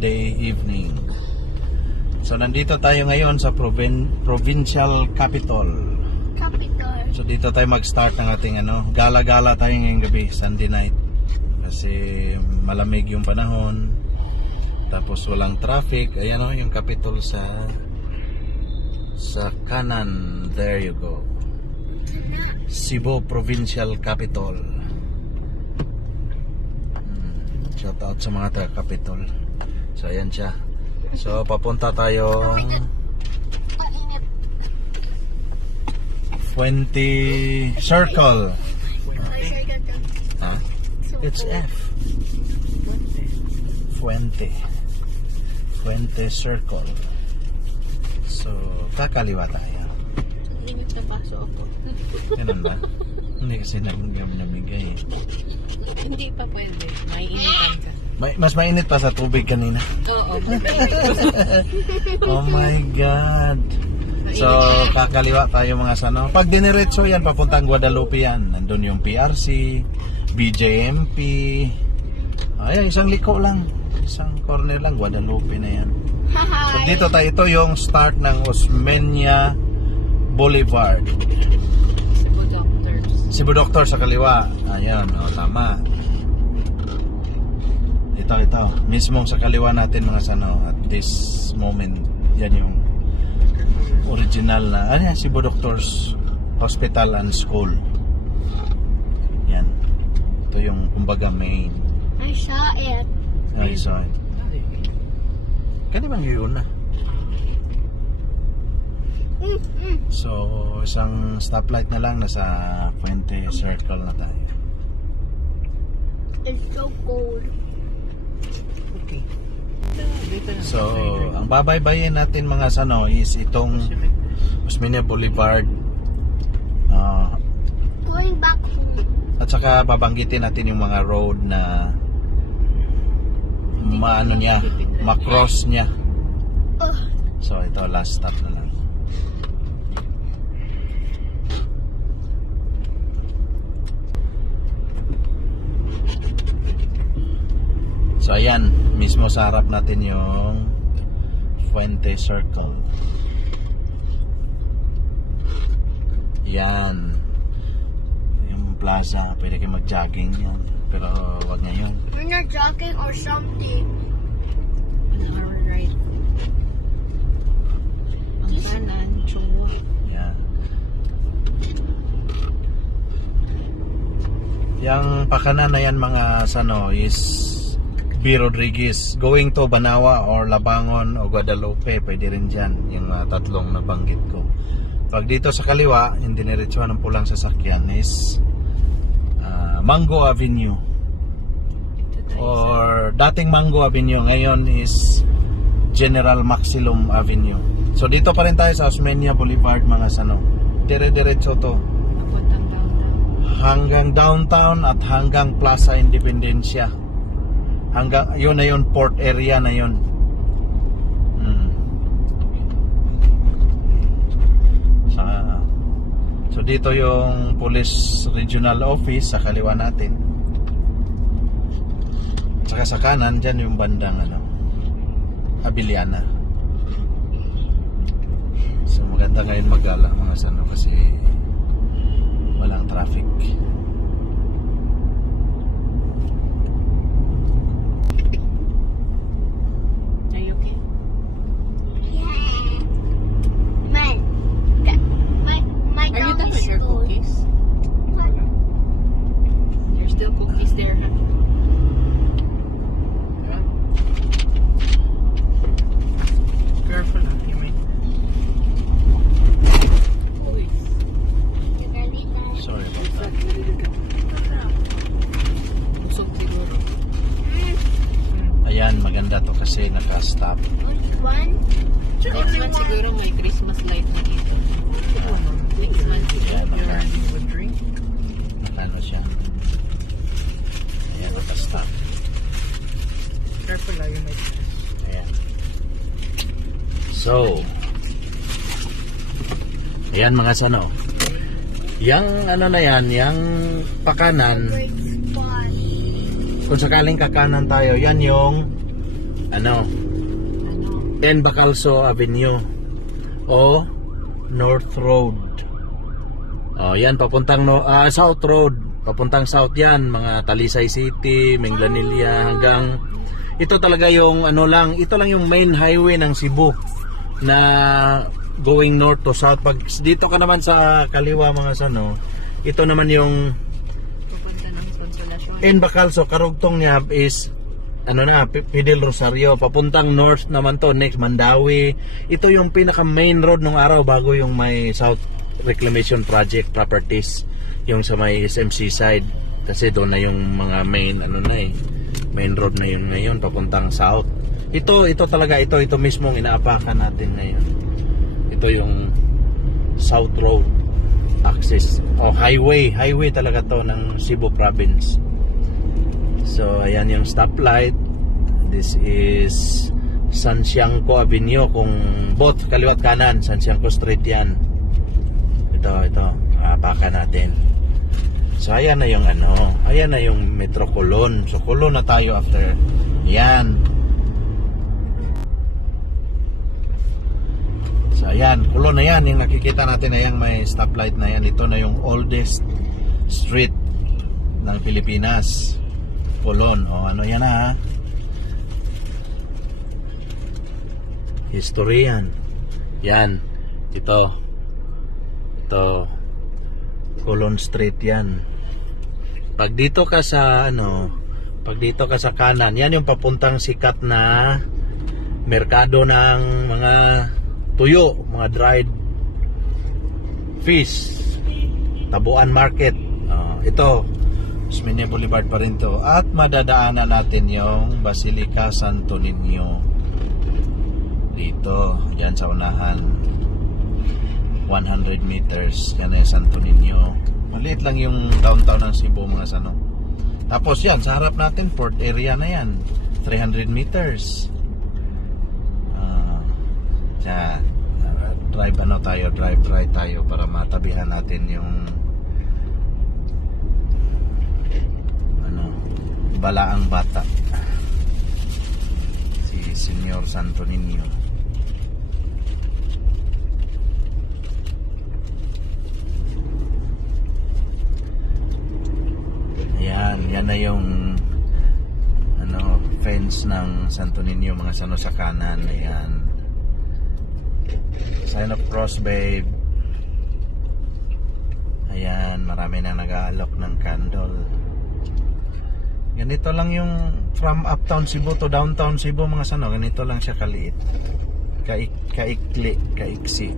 Sunday evening. So nandito tayo ngayon sa provincial capital. So dito tayo mag-start ng ating gala-gala tayo ngayong gabi, Sunday night. Kasi malamig yung panahon. Tapos walang traffic. Ayan yung capital sa kanan. There you go. Cebu Provincial Capital. Shout out sa mga taga-capital. So ayan siya. So papunta tayo Fuente Circle. Huh? It's F. Fuente Circle. So kakaliwa tayo. Init na baso ako. Ganun ba? Hindi kasi namigay. Hindi pa pwede. May initan ka. Mas mainit pa sa tubig kanina. Oo. Oh my God. So, kakaliwa tayo mga sano. Pag diniretso yan, papuntang Guadalupe yan. Nandun yung PRC, BJMP. Ay, isang liko lang. Isang corner lang, Guadalupe na yan. So, dito tayo. Ito yung start ng Osmeña Boulevard. Cebu Doctors. Cebu Doctor sa kaliwa. Ayan, tama. Ito. Mismong sa kaliwa natin mga sano. At this moment, yan yung original na Cebu Doctors Hospital and School. Yan. Ito yung kumbaga main. I saw it. I saw it. Kani bang yun na? So, isang stoplight na lang, nasa Fuente Circle na tayo. It's so cold. Okay. So, ang babaybayin natin mga sano is itong Osmeña Boulevard. Going back home. At saka babanggitin natin yung mga road na ma-cross niya. So, ito last stop na lang. So ayan, mismo sa harap natin yung Fuente Circle. Yan. Yung plaza, pwede kayo mag-jogging yan. Pero wag ngayon. We're not jogging or something. An hour ride. Ang kanan, Chungwa. Yan. Yang pakanan na yan mga sano is B. Rodriguez. Going to Banawa or Labangon o Guadalupe, pwede rin dyan. Yung tatlong nabanggit ko. Pag dito sa kaliwa, yung diniretsuhan ng pulang sasakyan is Mango Avenue. Or dating Mango Avenue, ngayon is General Maximum Avenue. So dito pa rin tayo sa Osmeña Boulevard mga sano. Dire-diretso to. Papuntang downtown. Hanggang downtown at hanggang Plaza Independencia. Hanggang yun na yun, port area na yun. So dito yung Police Regional Office sa kaliwa natin. Saka sa kanan dyan yung bandang Abiliana. So maganda ngayon magala mga sano kasi walang traffic. Maganda to kasi naka-stop. Next month siguro may Christmas light na dito. Next month siguro. Nakano siya. Ayan, naka-stop. Careful lang yung light. Ayan. So, ayan mga sano. Yang na yan, yang pakanan. Kung sakaling kakanan tayo, yan yung ano, Ano? N. Bacalso Avenue o North Road. Oh, yan papuntang South Road. Papuntang South yan, mga Talisay City, Minglanilla hanggang ito talaga yung ano lang, ito lang yung main highway ng Cebu na going north to south. Pag dito ka naman sa kaliwa mga sano, ito naman yung Pupunta ng Konsolasyon. N. Bacalso, karugtong niya is ano na, Fidel Rosario. Papuntang north naman to, next Mandawi. Ito yung pinaka main road nung araw bago yung may South Reclamation Project properties, yung sa may SMC side. Kasi doon na yung mga main ano na main road na yun ngayon papuntang south. Ito talaga ito mismong inaapakan natin ngayon. Ito yung South Road access o highway talaga to ng Cebu province. So ayan yung stoplight. This is San Siangco Avenue, kung both kaliwat kanan San Siangco Street yan. Ito apakan natin. So ayan na yung ano, ayan na yung Metro Colon. So Colon na tayo after yan. So ayan, Colon na yan, yung nakikita natin na yung may stoplight na yan. Ito na yung oldest street ng Pilipinas, Colon. O ano yan ha, history yan. Ito Colon Street yan. Pag dito ka sa kanan, yan yung papuntang sikat na merkado ng mga tuyo, mga dried fish, Tabuan Market. Ito Osmeña Boulevard pa rin to. At madadaanan natin yung Basilica Santo Niño dito, yan sa unahan, 100 meters yan ay Santo Niño. Maliit lang yung downtown ng Cebu mga sano. Tapos yan sa harap natin, port area na yan, 300 meters. Drive right tayo para matabihan natin yung Balaang Bata, si Senyor Santo Niño. Yan na yung fence ng Santo Niño mga sano sa kanan. Ayan, sign of cross, babe. Ayan, marami na nag-aalok ng candle. Ganito lang yung from uptown Cebu to downtown Cebu mga sano. Ganito lang siya kaliit, kaiksi.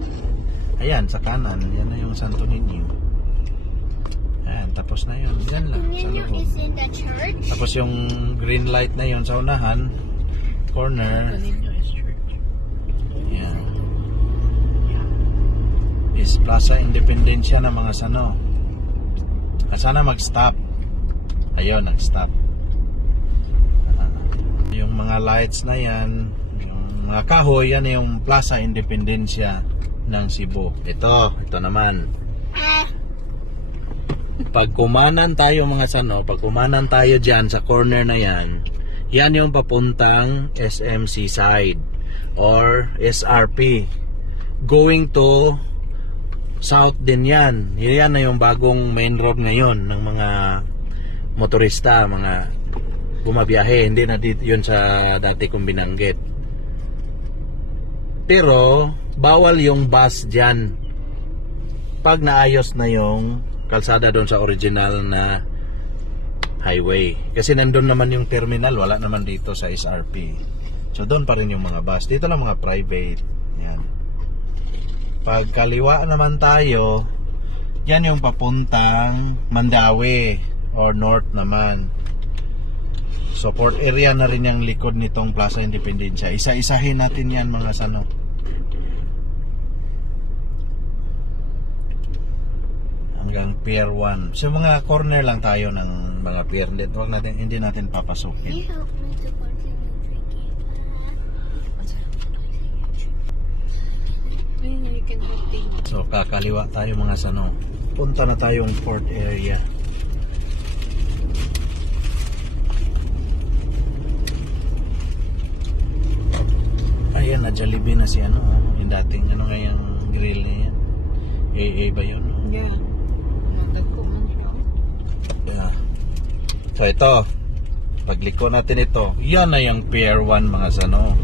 Ayan sa kanan, yan na yung Santo Niño. Ayan, tapos na yun. Yan lang sa Niño loob. is in the church. Tapos yung green light na yun sa unahan, corner. Ninyo is church. Yan is Plaza Independencia na mga sano. Sana mag-stop. Ayun, nag-stop. Yung mga lights na yan, yung mga kahoy, yan yung Plaza Independencia ng Cebu. Ito naman. Pag kumanan tayo mga sano, pag kumanan tayo dyan sa corner na yan, yan yung papuntang SMC side or SRP. Going to south din yan. Yan na yung bagong main road ngayon ng mga motorista, mga bumabiyahe. Hindi na dito yun sa dati kong binanggit. Pero bawal yung bus dyan pag naayos na yung kalsada doon sa original na highway. Kasi nandun naman yung terminal, wala naman dito sa SRP. So doon pa rin yung mga bus. Dito lang mga private. Yan. Pag kaliwa naman tayo, yan yung papuntang Mandawi or north naman. So port area na rin yung likod nitong Plaza Independencia. Isa-isahin natin yan mga sano. Hanggang Pier 1. So mga corner lang tayo ng mga pier. Hindi natin papasukin. Can you help me to continue drinking? You can do things. So kakaliwa tayo mga sano. Punta na tayong port area. Yan, na Jollibee na si ano, yung dating ano nga yung grill niya yan. AA ba yun? Yeah. Nagdag ko man yun. Yeah. So ito, pagliko natin ito, yan na yung Pier 1 mga sano.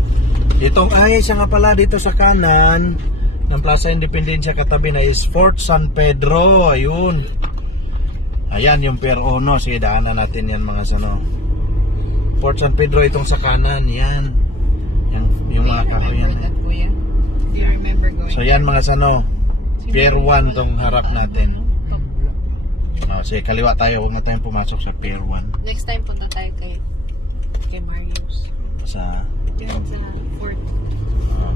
Dito, ay siya nga pala dito sa kanan ng Plaza Independencia katabi na is Fort San Pedro. Ayun. Ayan yung Pier 1. Sige, daanan natin yan mga sano. Fort San Pedro itong sa kanan. Yan. Yung mga kahoy yan. That, kuya? Do you remember going? So yan mga sano. Pier 1 tong harap natin. Sige, kaliwa tayo. Huwag na tayong pumasok sa Pier 1. Next time punta tayo kay Marius. Sa Yan sa Fort.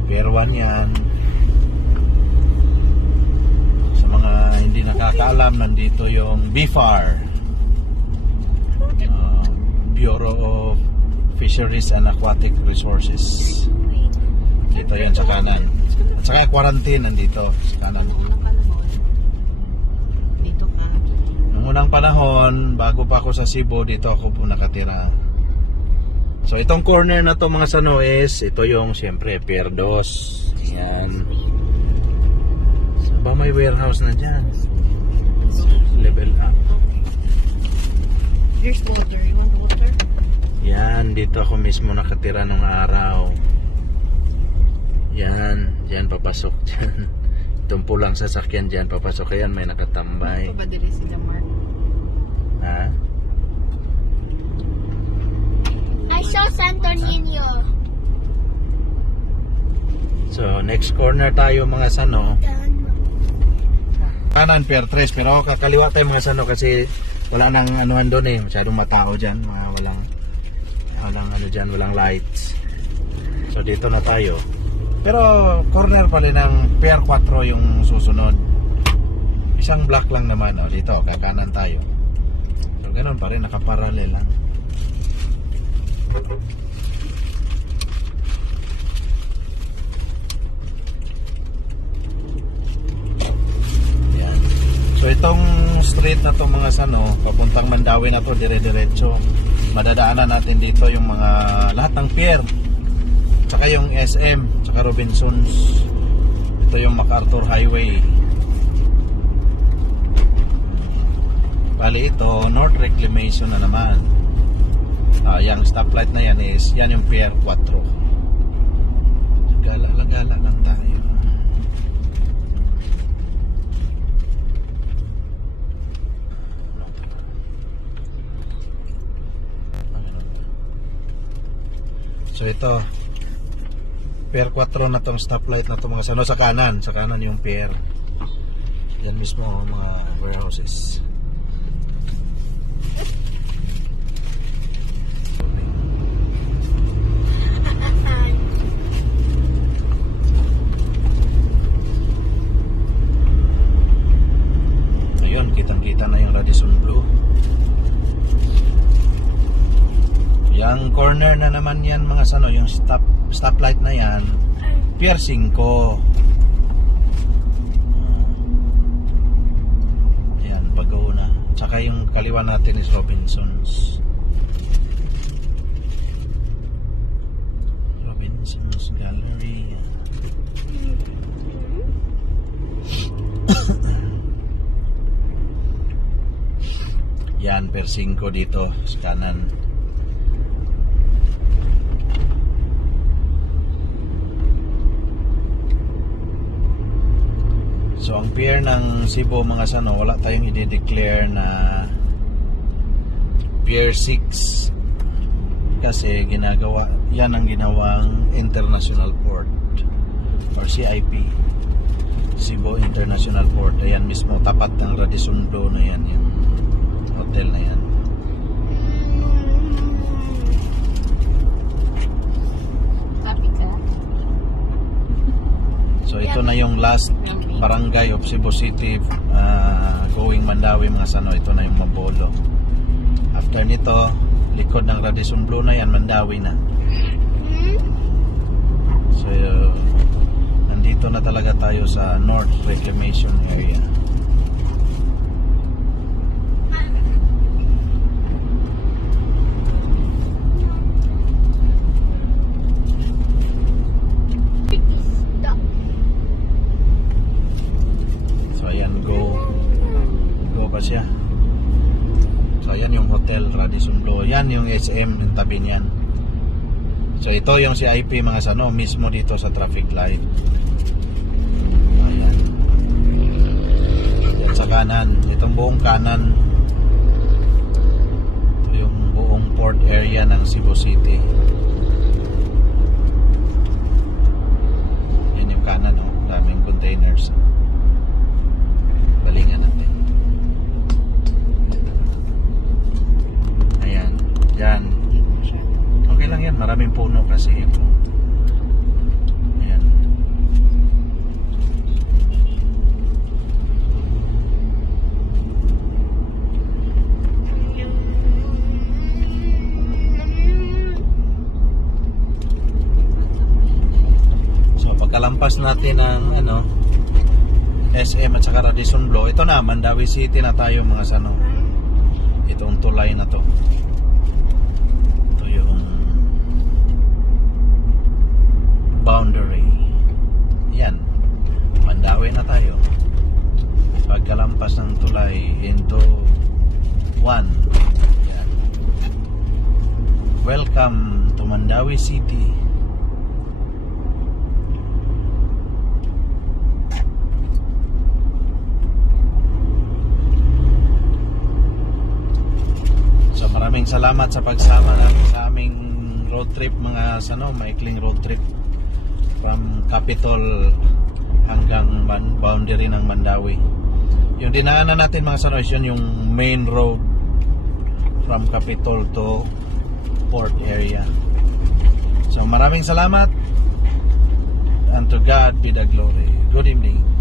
Pier 1 yan. Sa mga hindi nakakaalam, nandito yung BFAR, Bureau of Fisheries and Aquatic Resources. Dito yan sa kanan. At saka quarantine nandito sa kanan. Dito ka. Noong unang panahon, bago pa ako sa Cebu, dito ako po nakatira. So itong corner na to mga sano is, ito yung siyempre Pier 2. Yan. So, ba may warehouse na dyan? Level up. Here's water. You want water? Yan, dito ako mismo nakatira nung araw. Yan, dyan papasok dyan. Itong pulang sasakyan dyan papasok. Ayan, may nakatambay. Ito ba dili sila Mark? Ha? I saw Santo Niño. So, next corner tayo mga sano. Kanan, Pier 3. Pero kakaliwa tayo mga sano kasi wala nang anuhan doon eh. Masyadong matao dyan. Mga walang ano dyan, walang lights. So, dito na tayo. Pero corner pa rin ng Pier 4 yung susunod. Isang block lang naman. Oh. Dito, kakanan tayo. So, ganun pa rin. Nakaparallel lang. Yan. So itong street na to mga sano, papuntang Mandawi na to, dire-diretso. Madadaanan natin dito yung mga lahat ng pier. Tsaka yung SM, tsaka Robinsons. Ito yung MacArthur Highway. Bali ito, North Reclamation na naman. Yung stoplight na yan is, yan yung Pier 4. Gala lang tayo. So ito, Pier 4 na tong stoplight na to mga sano, sa kanan yung pier. Yan mismo mga warehouses. Ayun, kitang-kita na yung Radisson Blue. Yang corner na naman yan mga sano, yung stoplight na yan, Pier 5. Ayan, pag-una. Tsaka yung kaliwa natin is Robinsons. Robinsons Gallery. Yan, Pier 5 dito sa kanan. So ang pier ng Cebu mga sano, wala tayong i-declare na Pier 6 kasi ginagawa, yan ang ginawang International Port or CIP, Cebu International Port. Ayan mismo, tapat ng Radisson Blu na yan, yung hotel na yan. Happy ka? So ito na yung last barangay of Cebu City, going Mandawi mga sano. Ito na yung Mabolo. After nito, likod ng Radisson Blu na yan, Mandawi na. So nandito na talaga tayo sa North Reclamation area. SM yung tabi niyan. So ito yung CIP mga sano, mismo dito sa traffic light. Ayan. Yan sa kanan, itong buong kanan. Ito yung buong port area ng Cebu City. Yan yung kanan, oh. Daming containers. Balingan natin. Ayan. Yan. Okay lang yan. Maraming puno kasi. Ayan. So pagkalampas natin ng SM at saka Radisson Blu, ito na, Mandawi City na tayo mga sano. Itong tulay na to. Ito yung boundary. Yan. Mandawi na tayo. Pagkalampas ng tulay into 1. Yan. Welcome to Mandawi City. Maraming salamat sa pagsama namin sa aming road trip mga sano, maikling road trip from Capitol hanggang boundary ng Mandawi. Yung dinaanan natin mga sano is yun yung main road from Capitol to port area. So maraming salamat and to God be the glory. Good evening.